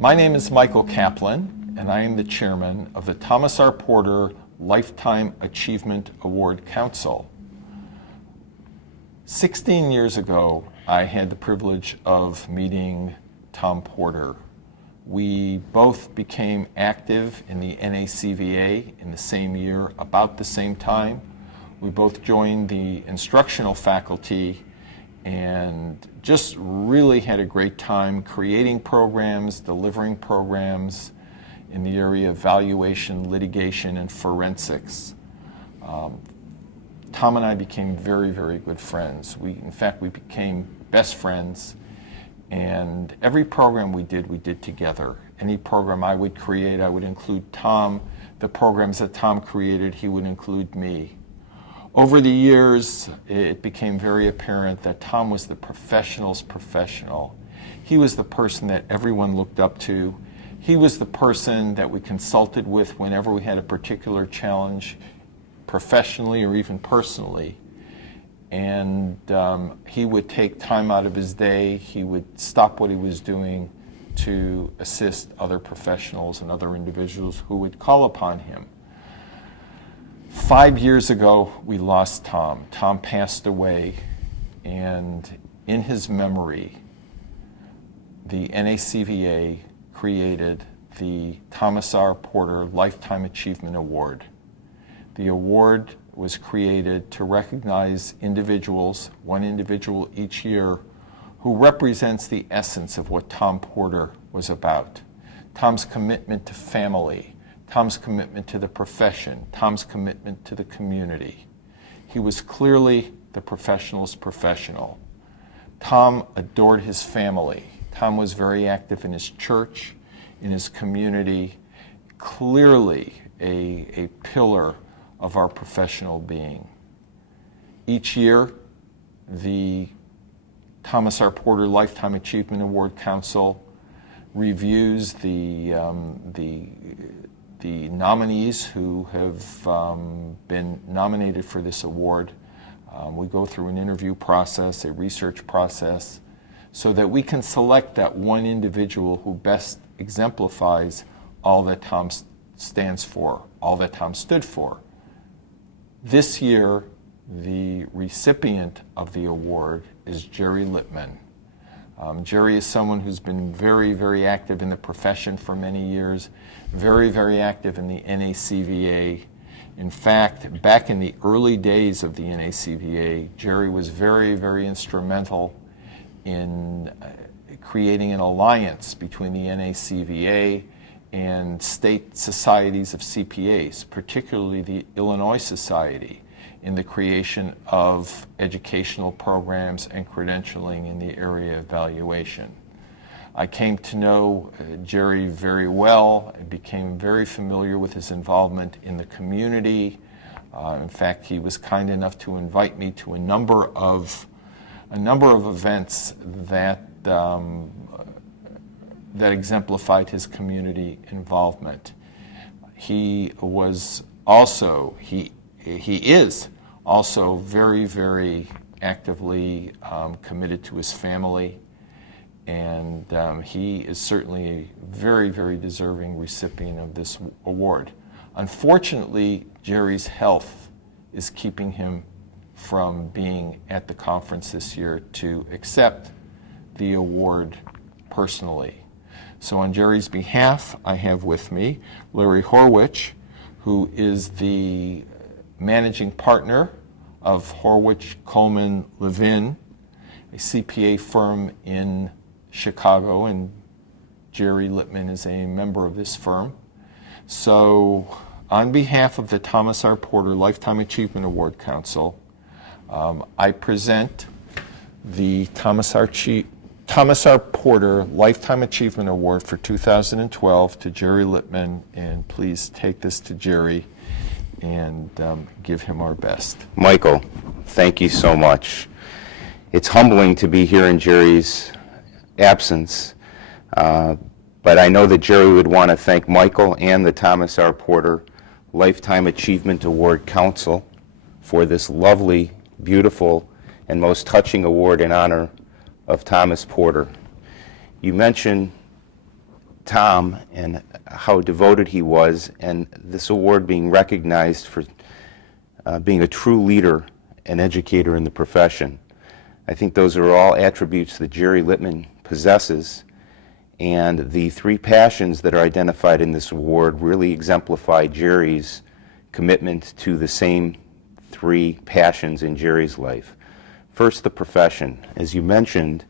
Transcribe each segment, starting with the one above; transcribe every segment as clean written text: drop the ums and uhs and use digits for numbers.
My name is Michael Kaplan, and I am the chairman of the Thomas R. Porter Lifetime Achievement Award Council. 16 years ago, I had the privilege of meeting Tom Porter. We both became active in the NACVA in the same year, about the same time. We both joined the instructional faculty and just really had a great time creating programs, delivering programs in the area of valuation, litigation, and forensics. Tom and I became very, very good friends. In fact, we became best friends, and every program we did together. Any program I would create, I would include Tom. The programs that Tom created, he would include me. Over the years, it became very apparent that Tom was the professional's professional. He was the person that everyone looked up to. He was the person that we consulted with whenever we had a particular challenge, professionally or even personally. And he would take time out of his day. He would stop what he was doing to assist other professionals and other individuals who would call upon him. 5 years ago, we lost Tom. Tom passed away, and in his memory, the NACVA created the Thomas R. Porter Lifetime Achievement Award. The award was created to recognize individuals, one individual each year, who represents the essence of what Tom Porter was about. Tom's commitment to family, Tom's commitment to the profession, Tom's commitment to the community. He was clearly the professional's professional. Tom adored his family. Tom was very active in his church, in his community, clearly a pillar of our professional being. Each year, the Thomas R. Porter Lifetime Achievement Award Council reviews the nominees who have been nominated for this award. We go through an interview process, a research process, so that we can select that one individual who best exemplifies all that Tom stands for, all that Tom stood for. This year, the recipient of the award is Jerry Littman. Jerry is someone who's been very, very active in the profession for many years, very, very active in the NACVA. In fact, back in the early days of the NACVA, Jerry was very, very instrumental in creating an alliance between the NACVA and state societies of CPAs, particularly the Illinois Society, in the creation of educational programs and credentialing in the area of valuation. I came to know Jerry very well and became very familiar with his involvement in the community. In fact, he was kind enough to invite me to a number of events that exemplified his community involvement. He is also very, very actively committed to his family, and he is certainly a very, very deserving recipient of this award. Unfortunately, Jerry's health is keeping him from being at the conference this year to accept the award personally. So on Jerry's behalf, I have with me Larry Horwich, who is the managing partner of Horwich, Coleman, Levin, a CPA firm in Chicago, and Jerry Littman is a member of this firm. So on behalf of the Thomas R. Porter Lifetime Achievement Award Council, I present the Thomas R. Porter Lifetime Achievement Award for 2012 to Jerry Littman, and please take this to Jerry and give him our best. Michael, thank you so much. It's humbling to be here in Jerry's absence, but I know that Jerry would want to thank Michael and the Thomas R. Porter Lifetime Achievement Award Council for this lovely, beautiful, and most touching award in honor of Thomas Porter. You mentioned Tom and how devoted he was, and this award being recognized for being a true leader and educator in the profession. I think those are all attributes that Jerry Littman possesses, and the three passions that are identified in this award really exemplify Jerry's commitment to the same three passions in Jerry's life. First, the profession. As you mentioned,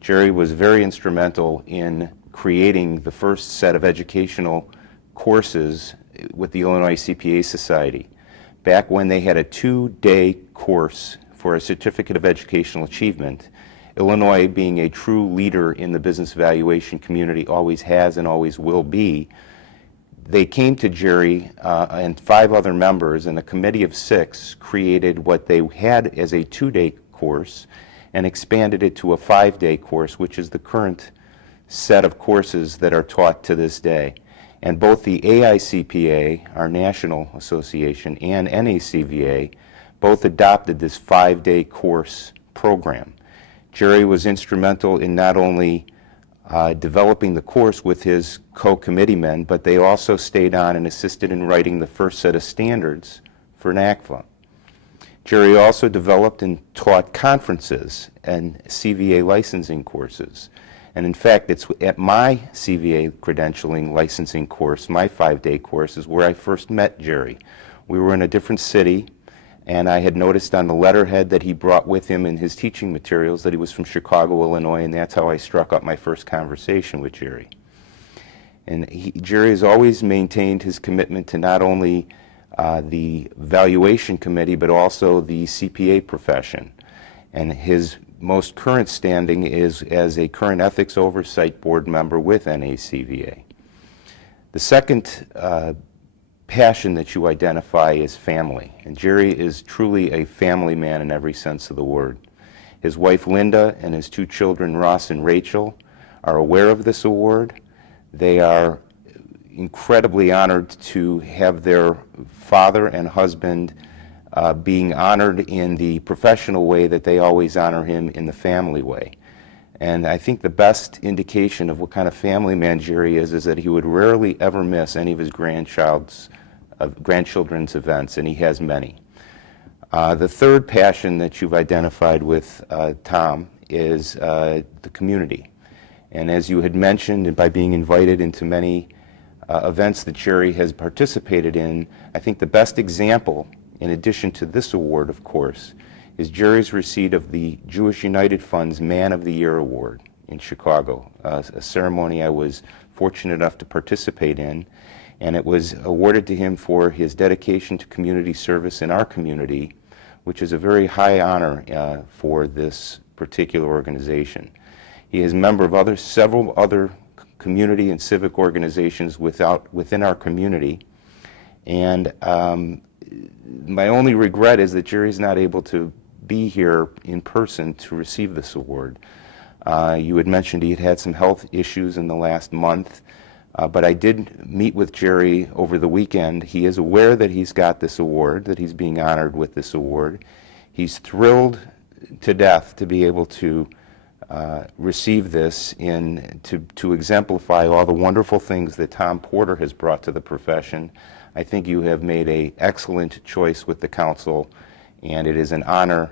Jerry was very instrumental in creating the first set of educational courses with the Illinois CPA Society. Back when they had a 2-day course for a Certificate of Educational Achievement, Illinois, being a true leader in the business valuation community, always has and always will be, they came to Jerry and 5 other members, and a committee of 6 created what they had as a 2-day course and expanded it to a 5-day course, which is the current set of courses that are taught to this day. And both the AICPA, our national association, and NACVA both adopted this 5-day course program. Jerry was instrumental in not only developing the course with his co-committeemen, but they also stayed on and assisted in writing the first set of standards for NACVA. Jerry also developed and taught conferences and CVA licensing courses. And in fact, it's at my CVA credentialing licensing course, my 5-day course, is where I first met Jerry. We were in a different city, and I had noticed on the letterhead that he brought with him in his teaching materials that he was from Chicago, Illinois, and that's how I struck up my first conversation with Jerry. And Jerry has always maintained his commitment to not only the valuation committee, but also the CPA profession. And his most current standing is as a current ethics oversight board member with NACVA. The second passion that you identify is family, and Jerry is truly a family man in every sense of the word. His wife Linda and his 2 children Ross and Rachel are aware of this award. They are incredibly honored to have their father and husband being honored in the professional way that they always honor him in the family way. And I think the best indication of what kind of family man Jerry is that he would rarely ever miss any of his grandchildren's events, and he has many. The third passion that you've identified with Tom is the community. And as you had mentioned, and by being invited into many events that Jerry has participated in, I think the best example, in addition to this award, of course, is Jerry's receipt of the Jewish United Fund's Man of the Year Award in Chicago, a ceremony I was fortunate enough to participate in, and it was awarded to him for his dedication to community service in our community, which is a very high honor for this particular organization. He is a member of several other community and civic organizations within our community, and my only regret is that Jerry's not able to be here in person to receive this award. You had mentioned he had had some health issues in the last month, but I did meet with Jerry over the weekend. He is aware that he's got this award, that he's being honored with this award. He's thrilled to death to be able to receive this to exemplify all the wonderful things that Tom Porter has brought to the profession. I think you have made an excellent choice with the council, and it is an honor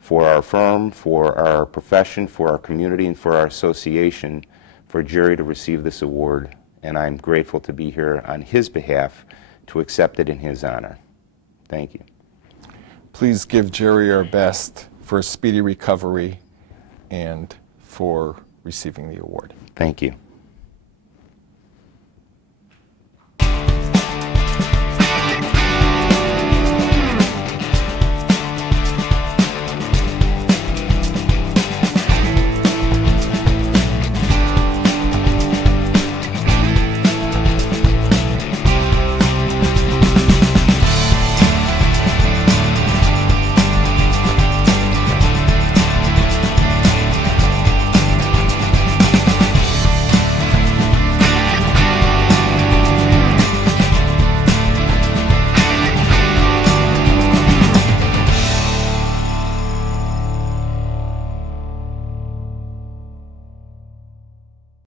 for our firm, for our profession, for our community, and for our association for Jerry to receive this award, and I'm grateful to be here on his behalf to accept it in his honor. Thank you. Please give Jerry our best for a speedy recovery and for receiving the award. Thank you.